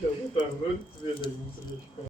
Já botaram muito, você vê daí, não sabia